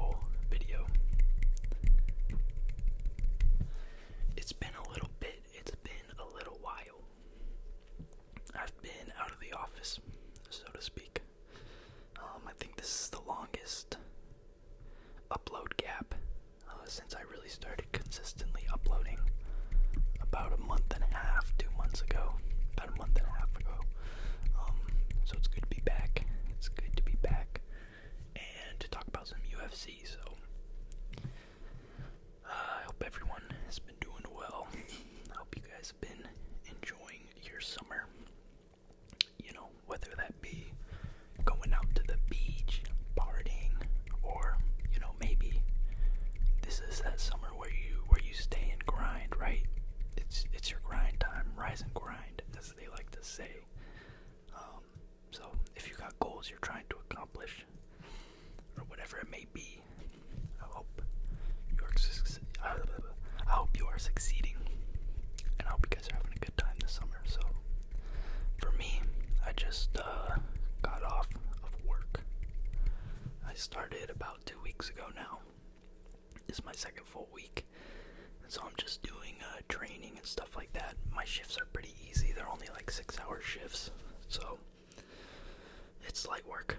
simple video. It's been a little bit, it's been a little while. I've been out of the office, so to speak. I think this is the longest upload gap since I really started consistently uploading about a month and a half, 2 months ago. About a month and a half ago. So it's good to be back. It's good to be back and to talk about some UFC. So I hope everyone has been doing well. I hope you guys have been enjoying your summer. You know, whether that be going out to the beach, partying, or maybe this is that summer where you stay and grind, right? It's your grind time, rise and grind, as they like to say. So if you got goals you're trying to accomplish, or whatever it may be, I hope you are succeeding, and I hope you guys are having a good time this summer. So for me, I just got off of work. I started about 2 weeks ago now. This is my second full week. So I'm just doing training and stuff like that. My shifts are pretty easy. They're only like 6-hour shifts. So it's light work.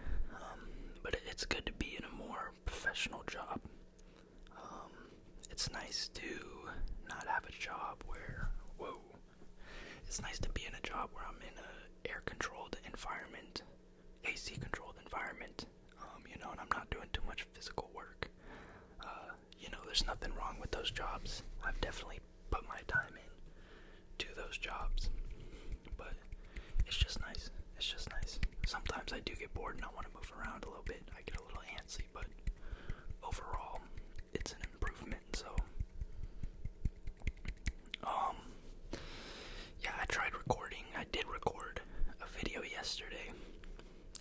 But it's good to be in a more professional job. It's nice to not have a job where, it's nice to be in a job where I'm in a air-controlled environment, AC-controlled environment, and I'm not doing too much physical work. There's nothing wrong with those jobs. I've definitely put my time in to those jobs, but it's just nice. It's just nice. Sometimes I do get bored and I want to move around a little bit. I get a little antsy, but overall, it's an improvement. So, yeah, I tried recording. I did record a video yesterday,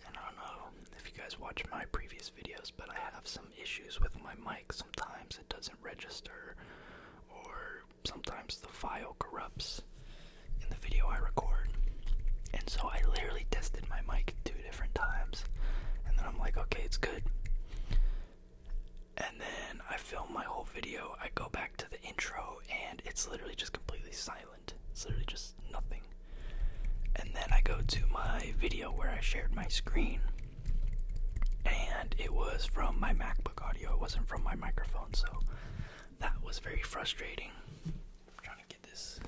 and I don't know if you guys watch my previous videos, but I have some issues with my mic. Sometimes it doesn't register, or sometimes the file corrupts in the video I record. And so I literally tested my mic 2 different times, and then I'm like, okay, it's good. And then I film my whole video, I go back to the intro, and it's literally just completely silent. It's literally just nothing. And then I go to my video where I shared my screen, and it was from my MacBook audio. It wasn't from my microphone, so that was very frustrating. I'm trying to get this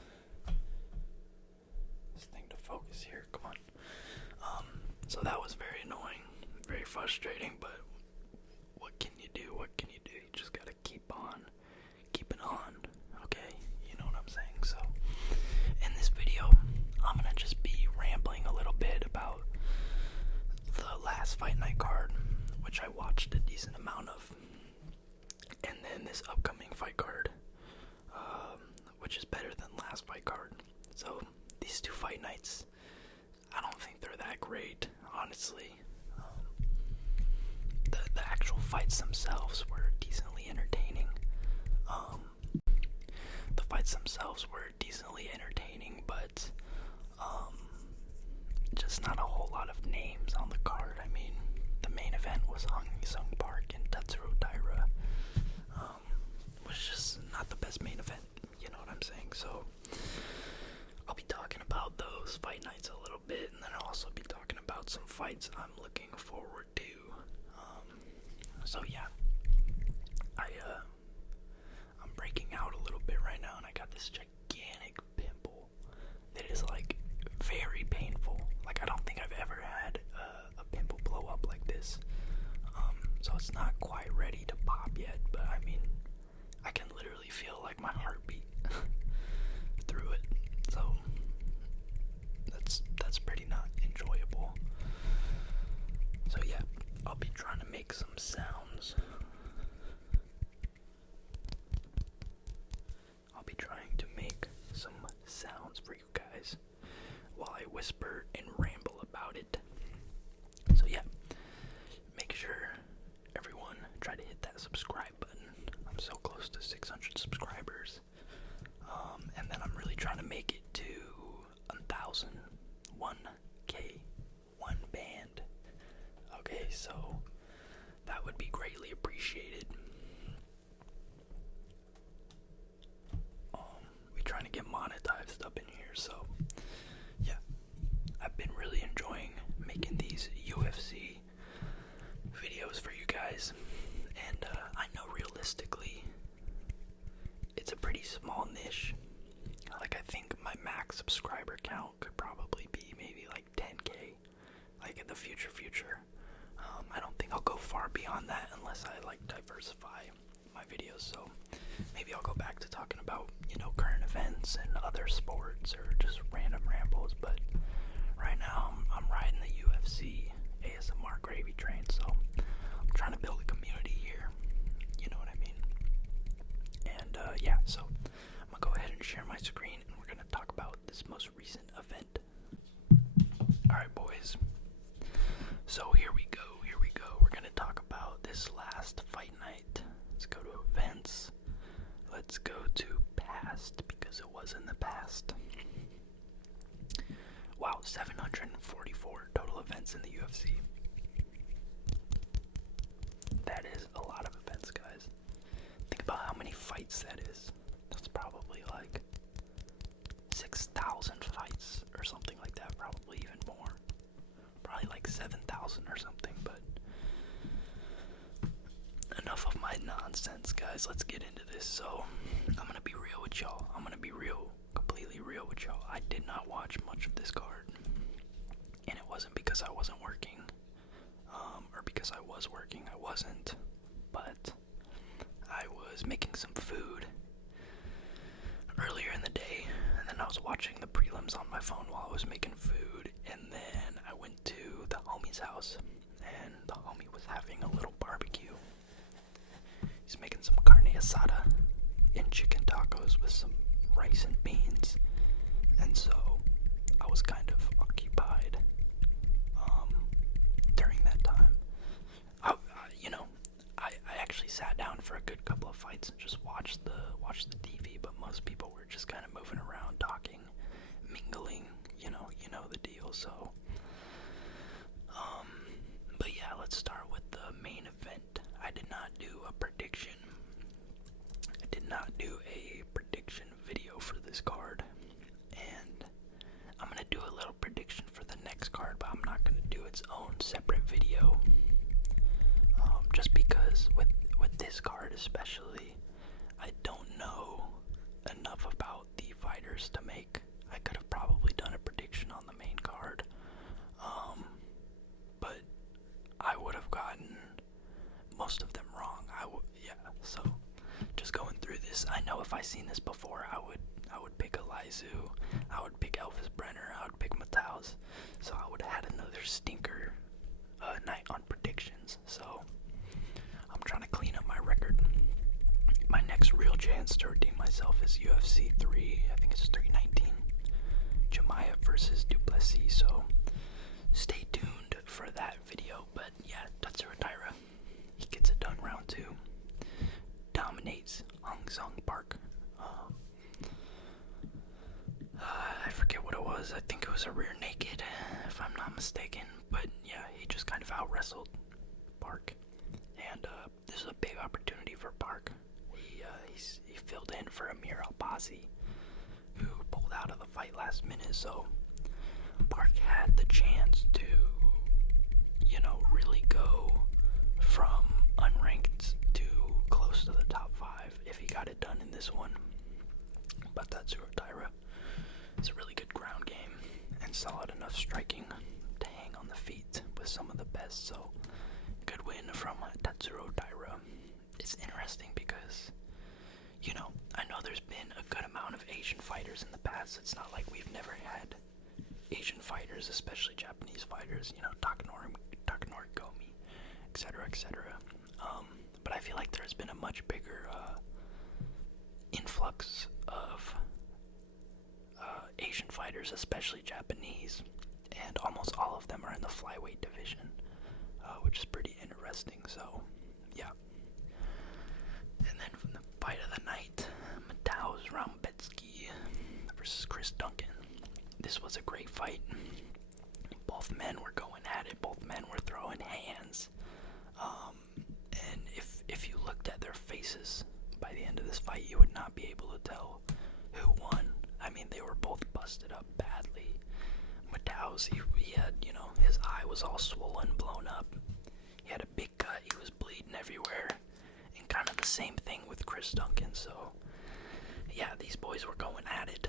thing to focus here. Come on. So that was very annoying, very frustrating, but what can you do? What can you do? You just gotta keep on keeping on, okay? You know what I'm saying? So in this video, I'm gonna just be rambling a little bit about the last Fight Night card, which I watched a decent amount of, and then this upcoming fight card, which is better than last fight card. So these 2 fight nights, I don't think they're that great, honestly. The actual fights themselves were decently entertaining. But just not a whole lot of names on the card. I mean, the main event was Hong Sung Park and Tatsuro Taira, which is not the best main event, you know what I'm saying? So I'll be talking about those fight nights a little bit, and then I'll also be talking about some fights I'm looking forward to. So yeah, I'm breaking out a little bit right now, and I got this gigantic pimple that is like very painful. Like, I don't think I've ever had a pimple blow up like this. So it's not quite ready to pop yet, but I mean, I can literally feel like my heartbeat through it. So that's pretty not enjoyable. So yeah, I'll be trying to make some sounds. I'll be trying to make some sounds for you guys while I whisper and ramble about it. So yeah, make sure everyone try to hit that subscribe button. I'm so close to 600 subscribers. And then I'm really trying to make it to 1,000, 1K, one band. Okay, so that would be greatly appreciated. realistically, it's a pretty small niche. Like, I think my max subscriber count could probably be maybe like 10K, like in the future. I don't think I'll go far beyond that unless I like diversify my videos. So maybe I'll go back to talking about, current events and other sports or just random rambles. But right now I'm riding the UFC ASMR gravy train, so I'm trying to build a community here. You know what I mean? And yeah, so I'm gonna go ahead and share my screen, and we're gonna talk about this most recent event. Alright, boys. So here we go. We're gonna talk about this last fight night. Let's go to events. Let's go to past, because it was in the past. Wow, 744 total events in the UFC. That is a lot of events, guys. Think about how many fights that is. That's probably like 6,000 fights or something like that. Probably even more. Probably like 7,000 or something, but enough of my nonsense, guys. Let's get into this. So, I'm gonna be real with y'all. Completely real with y'all. I did not watch much of this card, and it wasn't because I wasn't working, or because I was working. I wasn't, but I was making some food earlier in the day, and then I was watching the prelims on my phone while I was making food, and then I went to the homie's house, and the homie was having a little barbecue. He's making some carne asada and chicken tacos with some rice and beans, and so I was kind of occupied during that time. I actually sat down for a good couple of fights and just watched the TV, but most people were just kind of moving around, talking, mingling, you know the deal. So, but yeah, let's start with the main event. I did not do a prediction video for this card, and I'm gonna do a little prediction for the next card, but I'm not gonna do its own separate video. Just because with this card especially, I don't know enough about the fighters to make. I could have probably done a prediction on the main card, but I would have gotten most of them wrong. So just going through this, I know if I seen this before, I would pick Elizu, I would pick Elvis Brenner, I would pick Matthaus, so I would have had another stinker night on predictions. So I'm trying to clean up my record. My next real chance to redeem myself is UFC 3, I think it's 319, Chimaev versus Duplessis, so stay tuned for that video. But yeah, Tatsuro Taira, he gets it done round 2, dominates Hong Sung Park. I forget what it was. I think it was a rear naked, if I'm not mistaken, but yeah, he just kind of out-wrestled Park, and this is a big opportunity for Park. He filled in for Amir Albazi, who pulled out of the fight last minute, so Park had the chance to, really go from unranked to close to the top 5 if he got it done in this one. But Tatsuro Taira is a really good ground game and solid enough striking to hang on the feet with some of the best, so good win from Tatsuro Taira. It's interesting because, I know there's been a good amount of Asian fighters in the past. It's not like we've never had Asian fighters, especially Japanese fighters, Takanori Gomi, etc., etc. But I feel like there's been a much bigger influx of Asian fighters, especially Japanese, and almost all of them are in the flyweight division, which is pretty interesting. So, yeah. And then from the fight of the night, Matthaus Rambetsky versus Chris Duncan. This was a great fight. Both men were going at it. Both men were throwing hands. And if you looked at their faces by the end of this fight, you would not be able to tell who won. I mean, they were both busted up badly. Matthaus, he had, his eye was all swollen, blown up. He had a big cut. He was bleeding everywhere. And kind of the same Chris Duncan. So, yeah, these boys were going at it.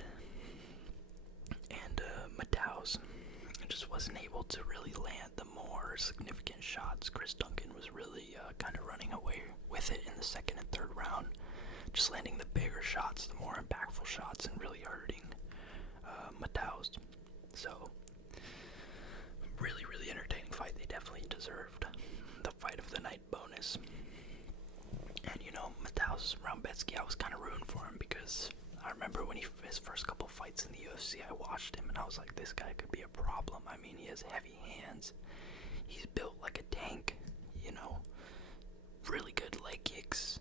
And Mataus just wasn't able to really land the more significant shots. Chris Duncan was really kind of running away with it in the second and third round, just landing the bigger shots, the more impactful shots, and really hurting Mataus. So, really, really entertaining fight. They definitely deserved the fight of the night bonus. And, Mataus Raumbetsky, I was kind of rooting for him because I remember when his first couple fights in the UFC, I watched him and I was like, this guy could be a problem. I mean, he has heavy hands. He's built like a tank, really good leg kicks,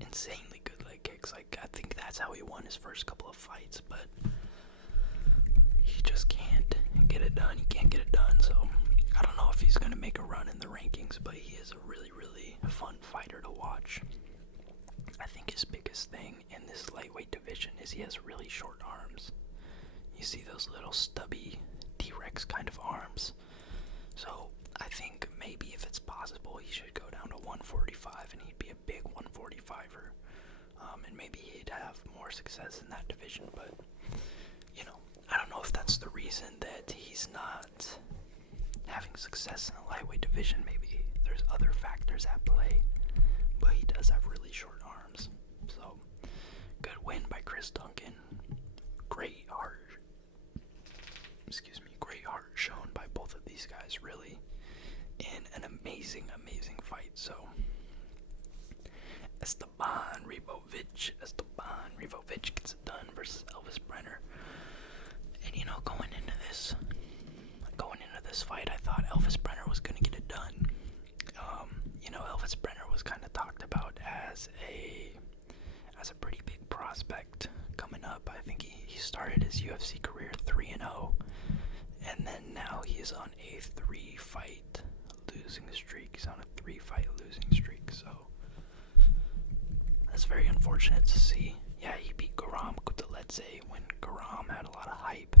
insanely good leg kicks. Like, I think that's how he won his first couple of fights, but he just can't get it done. He can't get it done, so I don't know if he's going to make a run in the rankings, but he is a really, really fun fighter to watch. I think his biggest thing in this lightweight division is he has really short arms. You see those little stubby T-Rex kind of arms. So I think maybe if it's possible, he should go down to 145 and he'd be a big 145er. And maybe he'd have more success in that division, but I don't know if that's the reason that he's not having success in the lightweight division. Maybe there's other factors at play, but he does have really short arms. So, good win by Chris Duncan. Great heart shown by both of these guys, really, in an amazing, amazing fight. So, Esteban Ribovic gets it done versus Elvis Brenner. And going into this fight, I thought Elvis Brenner was going to get it done. Elvis Brenner was kind of talked about as a pretty big prospect coming up. I think he started his UFC career 3-0, and then now he is on a 3-fight losing streak. He's on a 3-fight losing streak, so that's very unfortunate to see. Yeah, he beat Garam Kutateladze when Garam had a lot of hype.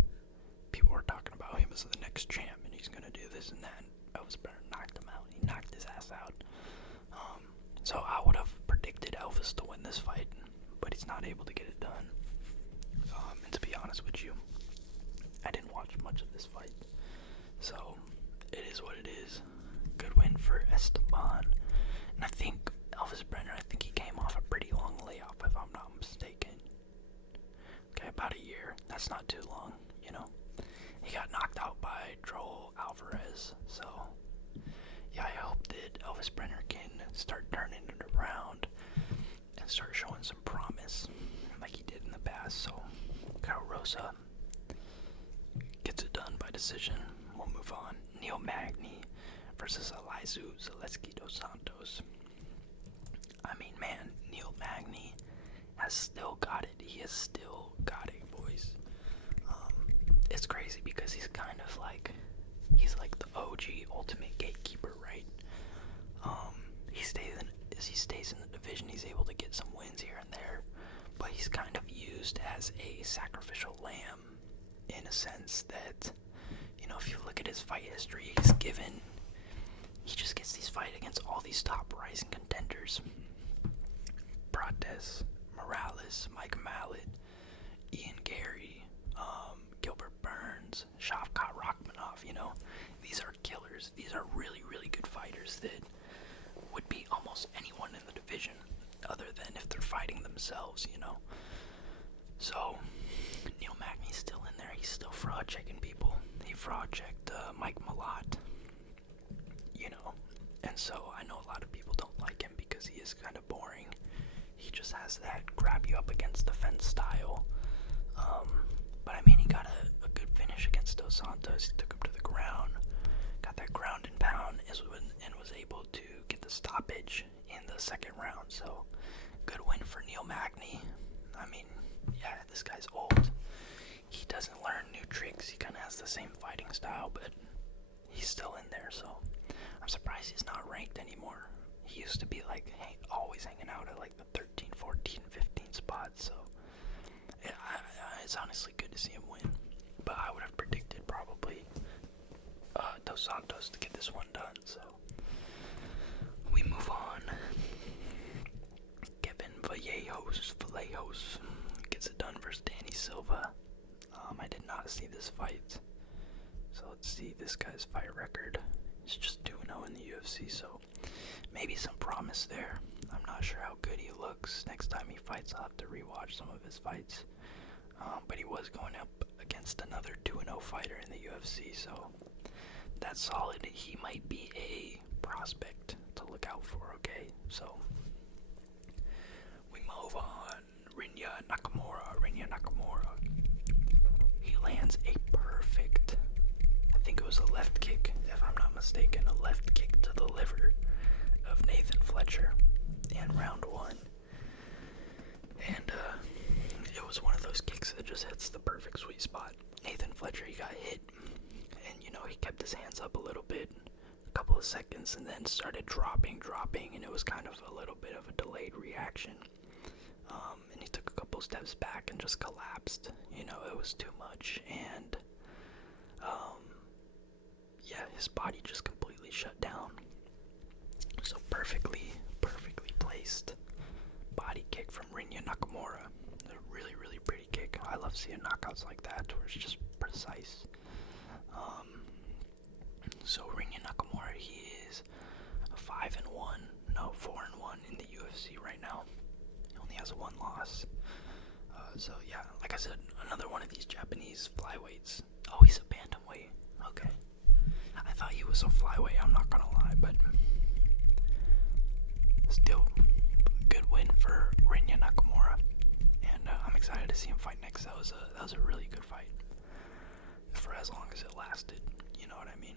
People were talking about him as the next champ, and he's gonna do this and that. Elvis Brenner knocked him out. He knocked his ass out. So I would have predicted Elvis to win this fight, but he's not able to get it done. And to be honest with you, I didn't watch much of this fight, so it is what it is. Good win for Esteban. And I think Elvis Brenner, he came off a pretty long layoff, if I'm not mistaken. Okay, about a year. That's not too long, He got knocked out by Joel Alvarez, so yeah, I hope that Elvis Brenner can start turning it around and start showing some promise like he did in the past. So Kyle Rosa gets it done by decision. We'll move on. Neil Magny versus Elizeu Zaleski dos Santos. I mean, man, Neil Magny has still got it. He has still got it, boys. It's crazy because he's kind of like, he's like the OG ultimate gatekeeper, right? He stays in the division, he's able to get some wins here and there, but he's kind of used as a sacrificial lamb in a sense that, if you look at his fight history, he just gets these fights against all these top rising contenders. Prates, Morales, Mike Mallet, Ian Gary, Gilbert Burns, Shavkat Rakhmonov, these are killers. These are really, really good fighters that would beat almost anyone in the division other than if they're fighting themselves, So, Neil Magny's still in there. He's still fraud checking people. He fraud checked Mike Malott, and so I know a lot of people don't like him because he is kind of boring. He just has that grab you up against the fence style. But I mean, he got a good finish against Dos Santos. He took him to the ground, got that ground and pound, and was able to get the stoppage in the second round. So, good win for Neil Magny. I mean, yeah, this guy's old. He doesn't learn new tricks. He kind of has the same fighting style, but he's still in there. So, I'm surprised he's not ranked anymore. He used to be like always hanging out at like the 13, 14, 15 spots. So, yeah, it's honestly good to see him win. But I would have predicted probably Dos Santos to get this one done. So, we move on. Kevin Vallejos gets it done versus Danny Silva. I did not see this fight. So let's see this guy's fight record. He's just 2-0 in the UFC, so maybe some promise there. I'm not sure how good he looks. Next time he fights, I'll have to rewatch some of his fights. But he was going up against another 2-0 fighter in the UFC, so that's solid. He might be a prospect to look out for, okay? So we move on. Rinya Nakamura. He lands a perfect, I think it was a left kick, if I'm not mistaken, a left kick to the liver of Nathan Fletcher in round 1. And it was one of those kicks that just hits the perfect sweet spot. Nathan Fletcher, he got hit, and he kept his hands up a little bit, a couple of seconds, and then started dropping, and it was kind of a little bit of a delayed reaction. And he took a couple steps back and just collapsed. It was too much, and his body just completely shut down. So perfectly placed body kick from Rinya Nakamura. A really, really pretty kick. I love seeing knockouts like that where it's just precise. So Rinya Nakamura, he is 4-1 in the UFC right now. He only has 1 loss. So yeah, like I said, another one of these Japanese flyweights. Oh, he's a bantamweight. Okay. I thought he was a flyweight, I'm not gonna lie, but still a good win for Rinya Nakamura. And I'm excited to see him fight next. That was a really good fight. For as long as it lasted, you know what I mean?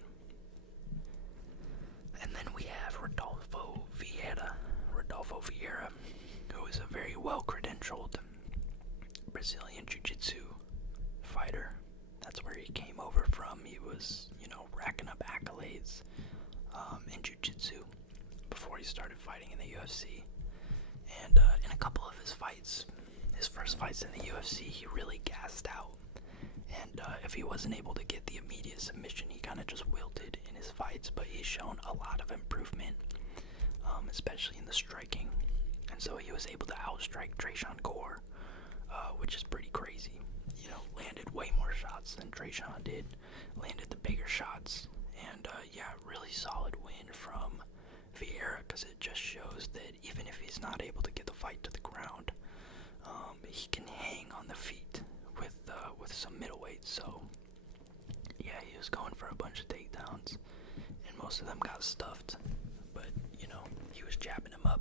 And then we have Rodolfo Vieira, who is a very well-credentialed Brazilian Jiu-Jitsu fighter. That's where he came over from. He was, racking up accolades in Jiu-Jitsu before he started fighting in the UFC. And in a couple of his fights, his first fights in the UFC, he really gassed out. And if he wasn't able to get the immediate submission, he kind of just wilted in his fights. But he's shown a lot of improvement, especially in the striking. And so he was able to outstrike Tresean Gore, which is pretty crazy. Landed way more shots than Tresean did. Landed the bigger shots. And really solid win from Vieira, because it just shows that even if he's not able to get the fight to the ground, he can hang on the feet with some middleweights. So yeah, he was going for a bunch of takedowns, and most of them got stuffed. But he was jabbing him up,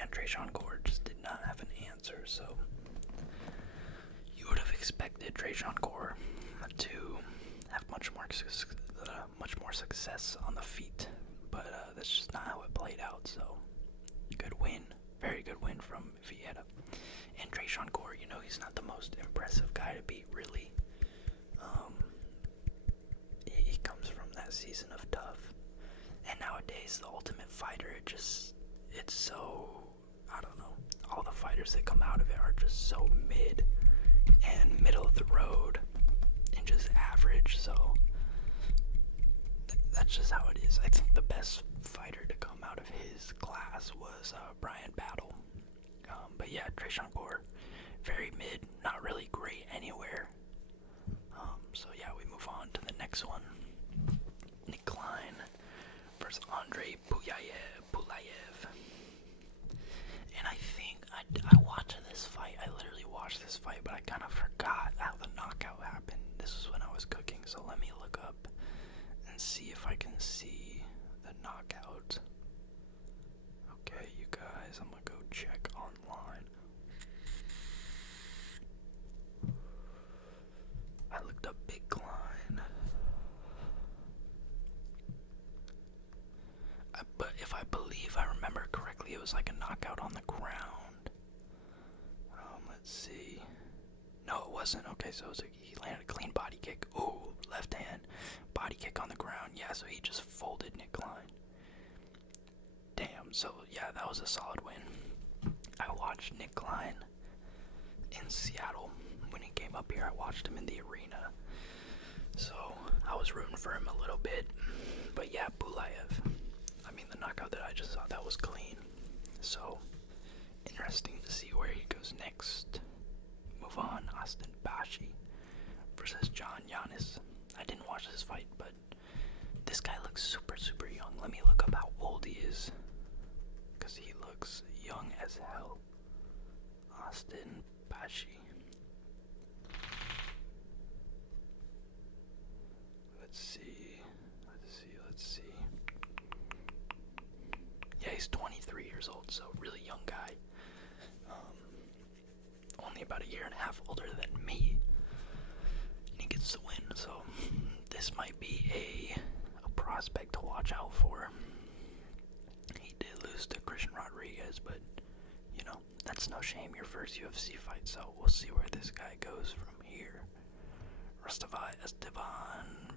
and Tresean Gore just did not have an answer. So you would have expected Tresean Gore to have much more success on the feet, but that's just not how it played out. So good win, very good win from Vieira. And Tresean Gore, he's not the most impressive guy to beat, really. He comes from that season of Tough, and nowadays the Ultimate Fighter, it's so, I don't know, all the fighters that come out of it are just so mid and middle of the road and just average. So that's just how it is. I think the best fighter to come out of his class was Brian Battle. But yeah, Tresean Gore, very mid, not really great anywhere. So yeah, we move on to the next one. Nick Klein versus Andre Pulayev. And I think I watched this fight. I literally watched this fight, but I kind of forgot how the knockout happened. This was when I was cooking, so let me look up and see if I can see the knockout. Okay, you guys, I'm gonna go check online. I looked up Big Klein. But if I believe I remember correctly, it was like a knockout on the ground. Let's see. No, it wasn't. Okay, so he landed a clean body kick. Ooh, left hand. Body kick on the ground. Yeah, so he just folded Nick Klein. Damn, so yeah, that was a solid win. I watched Nick Klein in Seattle. When he came up here, I watched him in the arena. So I was rooting for him a little bit. But yeah, Pulayev. I mean, the knockout that I just saw, that was clean. So in interesting to see where he goes next. Move on, Austin Bashi versus John Giannis. I didn't watch this fight, but this guy looks super, super young. Let me look up how old he is, because he looks young as hell. Austin Bashi. Let's see. Yeah, he's 23 years old, so really young guy. Only about a year and a half older than me. And he gets the win, so this might be a prospect to watch out for. He did lose to Christian Rodriguez, but, you know, that's no shame, your first UFC fight, so we'll see where this guy goes from here. Esteban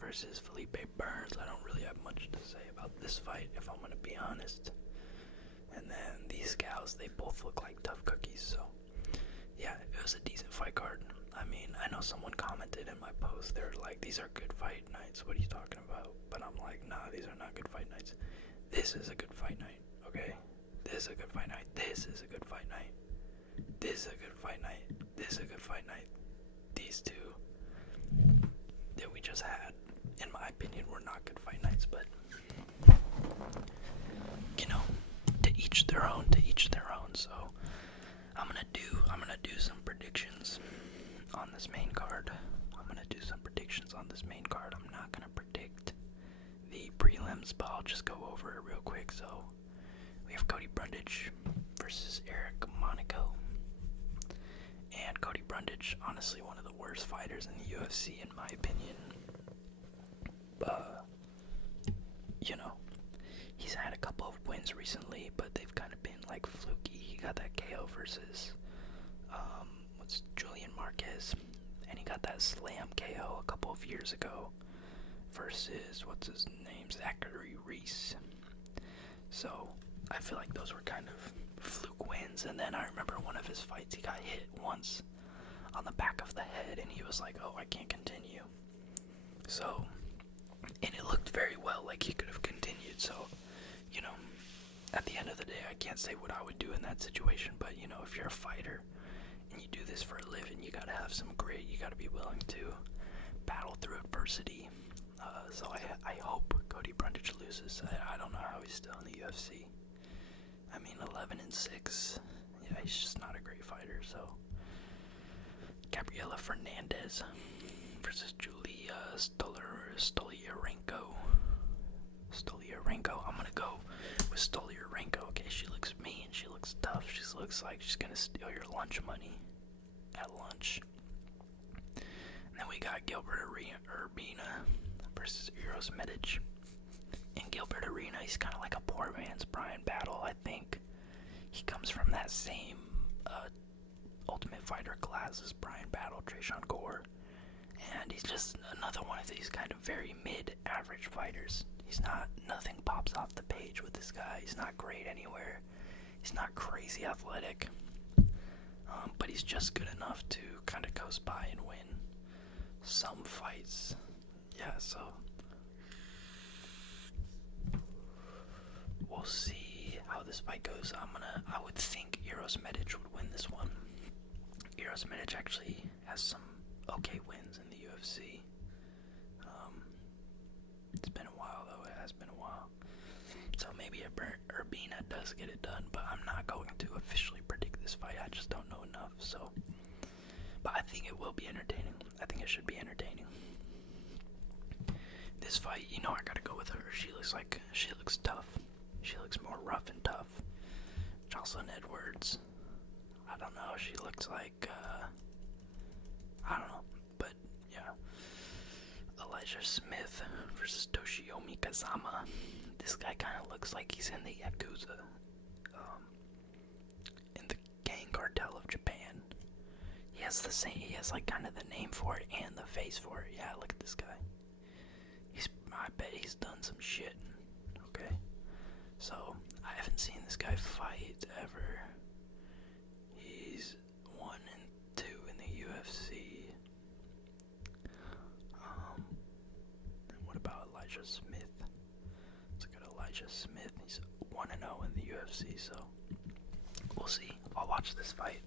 versus Felipe Burns. I don't really have much to say about this fight, if I'm going to be honest. And then these gals, they both look like tough cookies, so yeah, it was a decent fight card. I mean, I know someone commented in my post, they're like, these are good fight nights, what are you talking about? But I'm like, nah, these are not good fight nights. This is a good fight night, okay? This is a good fight night. This is a good fight night. This is a good fight night. This is a good fight night. These two that we just had, in my opinion, were not good fight nights, but you know, to each their own, so I'm gonna do some predictions on this main card. I'm not gonna predict the prelims, but I'll just go over it real quick. So we have Cody Brundage versus Eric Monaco. And Cody Brundage, honestly one of the worst fighters in the UFC in my opinion. You know, he's had a couple of wins recently, but they've kind of been like fluky. He got that KO versus Julian Marquez, and he got that slam KO a couple of years ago versus Zachary Reese. So I feel like those were kind of fluke wins. And then I remember one of his fights, he got hit once on the back of the head, and he was like, "Oh, I can't continue." So, and it looked very well like he could have continued. So, you know, at the end of the day, I can't say what I would do in that situation, but you know, if you're a fighter and you do this for a living, you gotta have some grit. You gotta be willing to battle through adversity. So I hope Cody Brundage loses. I don't know how he's still in the UFC. I mean, 11-6. Yeah, he's just not a great fighter. So, Gabriela Fernandez versus Julia Stolyarenko. I'm gonna go with Stolyarenko. Okay, she looks mean. She looks tough. She looks like she's gonna steal your lunch money at lunch. And then we got Gilbert Urbina versus Eros Medic. And Gilbert Urbina, he's kind of like a poor man's Brian Battle. I think he comes from that same Ultimate Fighter class as Brian Battle, Tresean Gore. And he's just another one of these kind of very mid-average fighters. Nothing pops off the page with this guy. He's not great anywhere. He's not crazy athletic. But he's just good enough to kind of coast by and win some fights. Yeah, so we'll see how this fight goes. I would think Eros Medic would win this one. Eros Medic actually has some okay wins in the UFC. It's been a while though. It has been a while. So maybe Urbina does get it done, but I'm not going to officially predict this fight. I just don't know enough. So, but I think it will be entertaining. I think it should be entertaining. This fight, you know, I gotta go with her. She looks tough. She looks more rough and tough. Jocelyn Edwards, I don't know. She looks like I don't know, but yeah. Elijah Smith versus Toshiomi Kazama. This guy kind of looks like he's in the Yakuza, in the gang cartel of Japan. He has like kind of the name for it and the face for it. Yeah, look at this guy. I bet he's done some shit. Okay, so I haven't seen this guy fight ever. He's 1-2 in the UFC. And what about Elijah Smith? Let's look at Elijah Smith. He's 1-0 in the UFC, so we'll see. I'll watch this fight.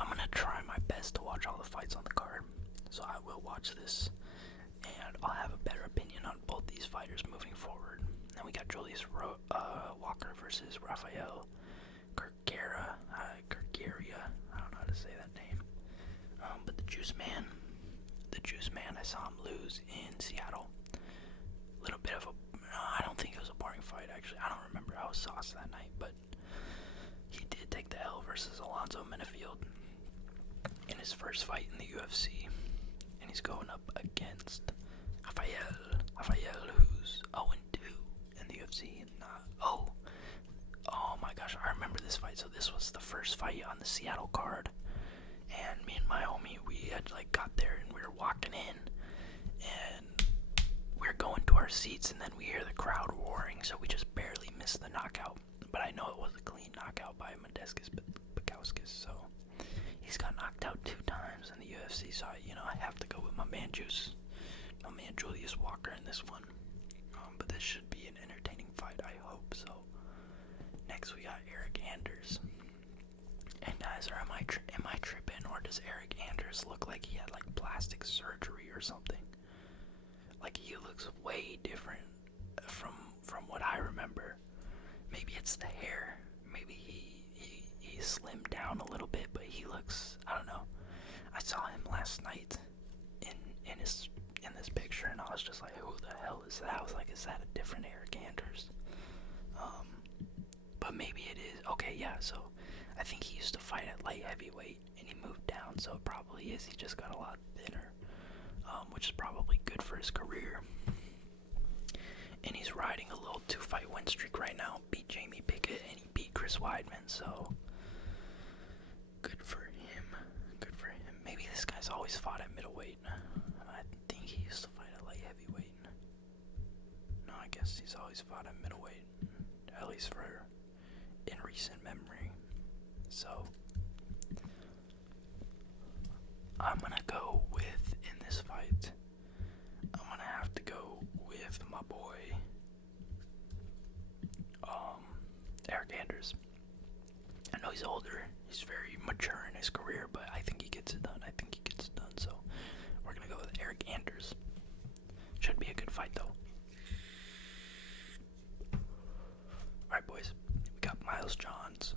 I'm gonna try my best to watch all the fights on the card. So I will watch this, and I'll have a better opinion on both these fighters moving forward. Then we got Julius Walker versus Rafael Kirkera. I don't know how to say that name. But the Juice Man, I saw him lose in Seattle. Little bit of I don't think it was a boring fight, actually. I don't remember. I was sauced that night, but he did take the L versus Alonzo Menifield in his first fight in the UFC. And he's going up against Rafael, who's 0-2 in the UFC. And oh my gosh, I remember this fight. So this was the first fight on the Seattle card. And me and my homie, we had got there and we were walking in. And we're going to our seats, and then we hear the crowd roaring, so we just barely missed the knockout. But I know it was a clean knockout by Modestas Bukauskas, so he's got knocked out 2 times in the UFC, so I have to go with my man Julius Walker in this one. But this should be an entertaining fight, I hope so. Next we got Eric Anders. And guys, am I tripping, or does Eric Anders look like he had plastic surgery or something? He looks way different from what I remember. Maybe it's the hair. Maybe he slimmed down a little bit, but he looks, I don't know. I saw him last night in this picture, and I was just like, who the hell is that? I was like, is that a different Eric Anders? But maybe it is. Okay, yeah, so I think he used to fight at light heavyweight, and he moved down, so it probably is. He just got a lot thinner. Which is probably good for his career. And he's riding a little 2-fight win streak right now. Beat Jamie Pickett and he beat Chris Weidman, so good for him. Good for him. Maybe this guy's always fought at middleweight. I think he used to fight at light heavyweight. No, I guess he's always fought at middleweight. At least in recent memory. So I'm gonna go with, in this fight, I'm gonna have to go with my boy, Eric Anders. I know he's older, he's very mature in his career, but I think he gets it done. So we're gonna go with Eric Anders. Should be a good fight, though. Alright, boys, we got Miles Johns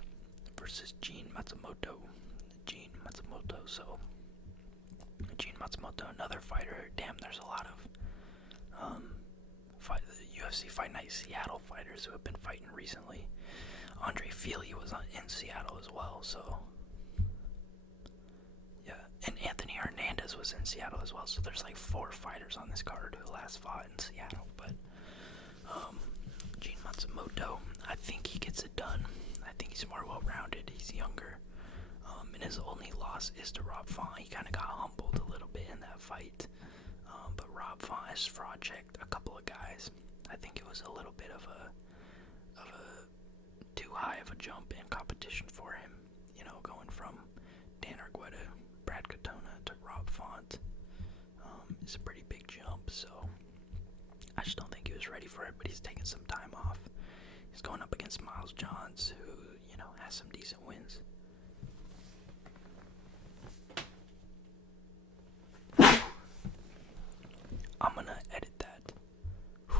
versus Gene Matsumoto. So Gene Matsumoto, another fighter. Damn, there's a lot of UFC Fight Night Seattle fighters who have been fighting recently. Andre Fili was in Seattle as well, so yeah. And Anthony Hernandez was in Seattle as well, so there's 4 fighters on this card who last fought in Seattle. But Gene Matsumoto, I think he gets it done. I think he's more well-rounded. He's younger. And his only loss is to Rob Font. He kind of got humbled a little bit in that fight. But Rob Font has fraud-checked a couple of guys. I think it was a little bit of a too high of a jump in competition for him. Going from Dan Argueta, Brad Katona to Rob Font. It's a pretty big jump, so I just don't think he was ready for it, but he's taking some time off. He's going up against Miles Johns, who, has some decent wins. I'm gonna edit that. I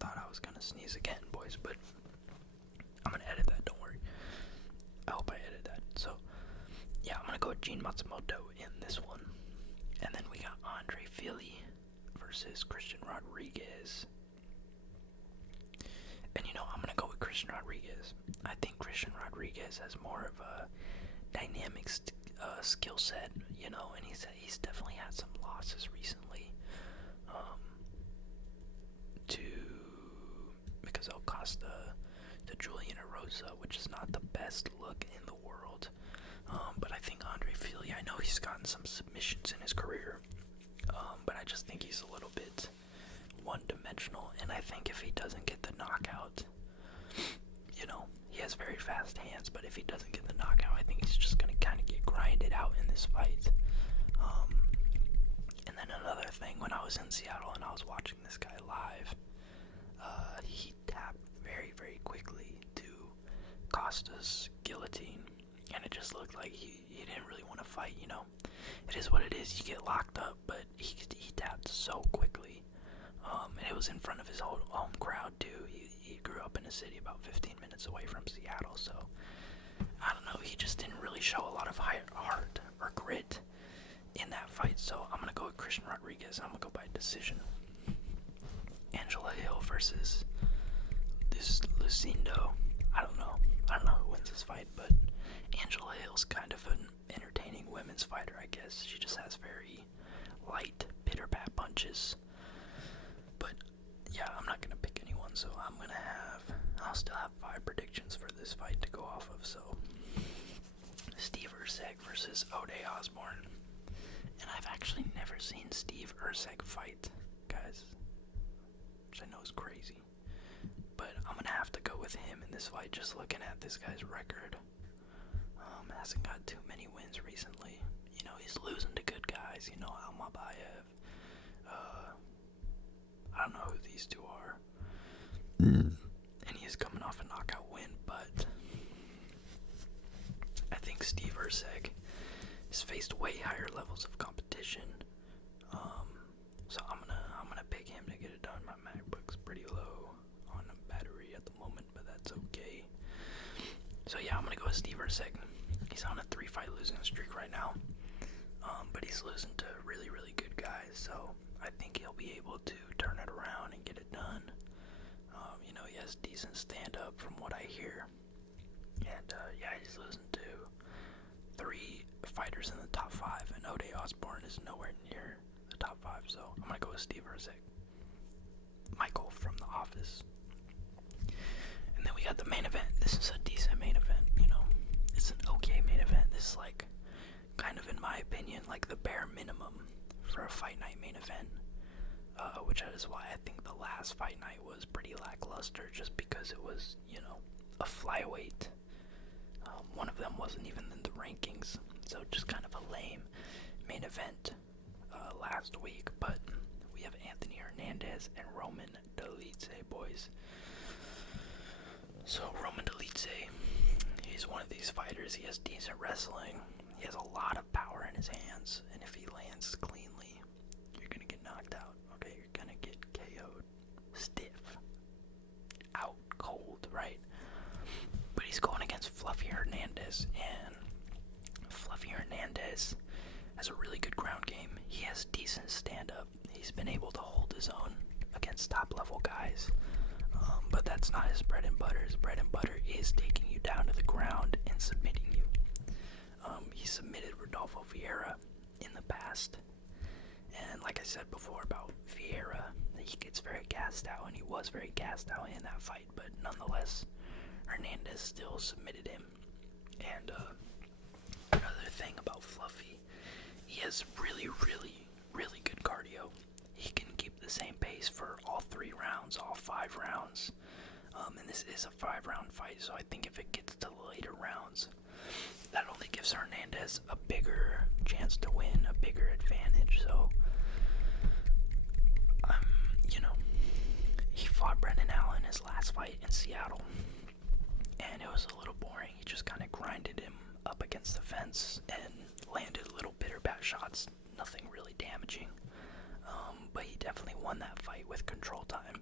thought I was gonna sneeze again, boys, but I'm gonna edit that, don't worry. I hope I edit that. So, yeah, I'm gonna go with Gene Matsumoto in this one. And then we got Andre Fili versus Christian Rodriguez. And I'm gonna go with Christian Rodriguez. I think Christian Rodriguez has more of a dynamic skill set, and he's definitely had some losses recently. To Miguel Costa, to Julian Erosa, which is not the best look in the world. But I think Andre Fili, I know he's gotten some submissions in his career, but I just think he's a little bit one-dimensional, and I think if he doesn't get the knockout, he has very fast hands, but if he doesn't get the knockout, I think he's just going to kind of get grinded out in this fight. And then another thing, when I was in Seattle and I was watching this guy live, he tapped very, very quickly to Acosta's guillotine, and it just looked like he didn't really want to fight, you know. It is what it is. You get locked up, but he tapped so quickly. And it was in front of his whole home crowd, too. He grew up in a city about 15 minutes away from Seattle, so I don't know. He just didn't really show a lot of heart or grit in that fight, so I'm going to go with Christian Rodriguez. I'm going to go by decision. Angela Hill versus Lucindo. I don't know who wins this fight, but Angela Hill's kind of an entertaining women's fighter, I guess. She just has very light, pitter-pat punches. But yeah, I'm not gonna pick anyone, so I'll still have 5 predictions for this fight to go off of. So Steve Erceg versus Ode Osborne, and I've actually never seen Steve Erceg fight, guys, which I know is crazy. But I'm gonna have to go with him in this fight. Just looking at this guy's record, hasn't got too many wins recently. You know, he's losing to good guys. You know, Almabayev. I don't know who these two are. And he is coming off a knockout win, but I think Steve Erceg has faced way higher levels of competition. So I'm gonna pick him to get it done. My MacBook's pretty low on the battery at the moment, but that's okay. So yeah, I'm gonna go with Steve Erceg. He's on a 3-fight losing streak right now, but he's losing to really, really good guys. So I think he'll be able to turn it around and get it done. You know, he has decent stand-up from what I hear, and yeah, he's losing to 3 fighters in the top 5, and Ode Osborne is nowhere near the top 5. So I'm gonna go with Steve Erceg. Michael from The Office. And then we got the main event. This is a decent main event, you know. It's an okay main event. This is like, kind of in my opinion, like the bare minimum for a fight night main event. Which is why I think the last fight night was pretty lackluster, just because it was, you know, a flyweight. One of them wasn't even in the rankings, so just kind of a lame main event last week. But we have Anthony Hernandez and Roman Dolidze, boys. So Roman Dolidze, he's one of these fighters. He has decent wrestling. He has a lot of power in his hands, and if he lands cleanly, you're gonna get knocked out. Okay, you're gonna get KO'd, stiff, out cold, right? But he's going against Fluffy Hernandez, and Fluffy Hernandez has a really good ground game. He has decent stand-up. He's been able to hold his own against top-level guys. But that's not his bread and butter. His bread and butter is taking you down to the ground and submitting you. He submitted Rodolfo Vieira in the past. And like I said before about Vieira, he gets very gassed out, and he was very gassed out in that fight. But nonetheless, Hernandez still submitted him. And another thing about Fluffy, he has really, really, really good cardio. He can keep the same pace for all 3 rounds, all 5 rounds. And this is a 5-round fight, so I think if it gets to the later rounds, that only gives Hernandez a bigger chance to win, a bigger advantage. So, you know, he fought Brendan Allen his last fight in Seattle, and it was a little boring. He just kind of grinded him up against the fence and landed little bitter-bat shots, nothing really damaging. But he definitely won that fight with control time.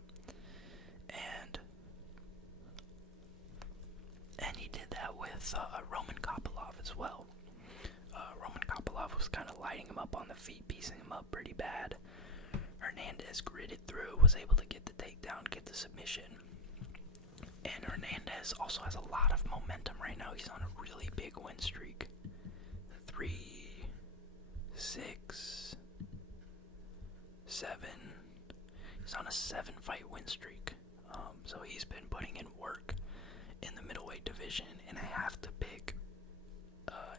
And he did that with Roman Kopylov as well. Roman Kopylov was kind of lighting him up on the feet, piecing him up pretty bad. Hernandez gritted through, was able to get the takedown, get the submission. And Hernandez also has a lot of momentum right now. He's on a really big win streak. 3, 6, 7. He's on a 7-fight win streak. So he's been putting in work in the middleweight division, and I have to pick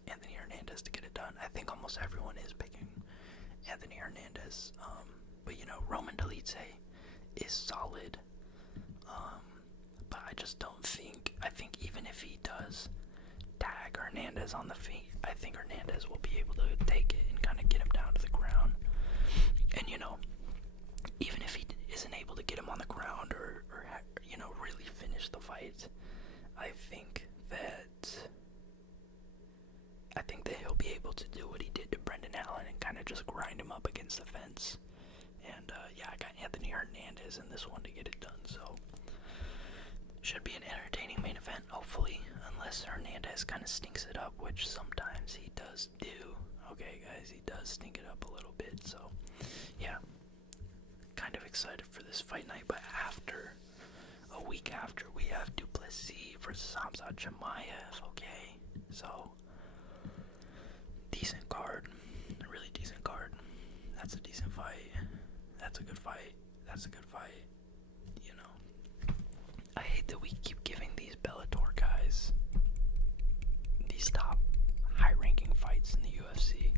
Anthony Hernandez to get it done. I think almost everyone is picking Anthony Hernandez. But, you know, Roman Dolidze is solid. But I just don't think, I think even if he does tag Hernandez on the feet, I think Hernandez will be able to take it and kind of get him down to the ground. And, you know, even if he isn't able to get him on the ground or you know, really finish the fight, I think that to do what he did to Brendan Allen and kind of just grind him up against the fence. And yeah, I got Anthony Hernandez in this one to get it done, so should be an entertaining main event, hopefully, unless Hernandez kind of stinks it up, which sometimes he does do. Okay, guys, he does stink it up a little bit, so yeah, kind of excited for this fight night. But a week after, we have Duplessis versus Hamza Chimaev. Okay, so decent card, a really decent card. That's a decent fight. That's a good fight. That's a good fight. You know, I hate that we keep giving these Bellator guys these top high-ranking fights in the UFC.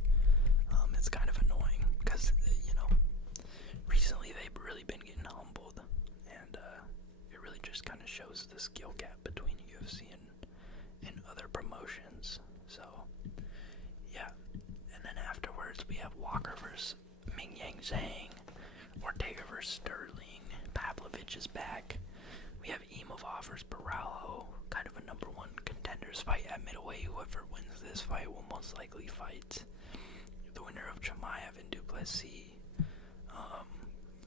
It's kind of annoying because, you know, recently they've really been getting humbled, and it really just kind of shows the skill gap between UFC and other promotions. So, yeah. And then afterwards, we have Walker versus Ming Yang Zhang, Ortega versus Sterling, Pavlovich is back. We have Imavov versus Baralho, kind of a number one contenders fight at middleweight. Whoever wins this fight will most likely fight the winner of Chimaev and Duplessis.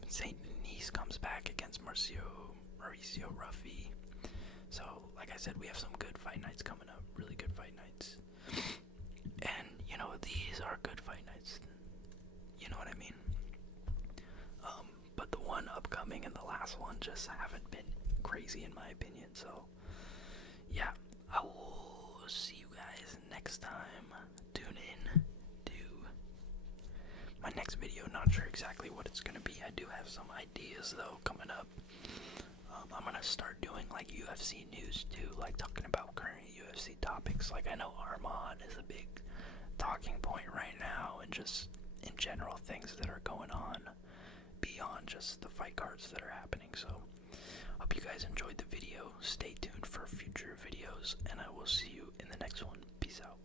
St. Denis comes back against Mauricio Ruffy. So, like I said, we have some good fight nights coming up, really good fight nights. And, you know, these are good fight nights. You know what I mean? But the one upcoming and the last one just haven't been crazy in my opinion. So, yeah, I will see you guys next time. Tune in to my next video. Not sure exactly what it's going to be. I do have some ideas, though, coming up. I'm going to start doing, like, UFC news, too, like, talking about current UFC topics. Like, I know Armand is a big talking point right now, and just, in general, things that are going on beyond just the fight cards that are happening. So, hope you guys enjoyed the video. Stay tuned for future videos, and I will see you in the next one. Peace out.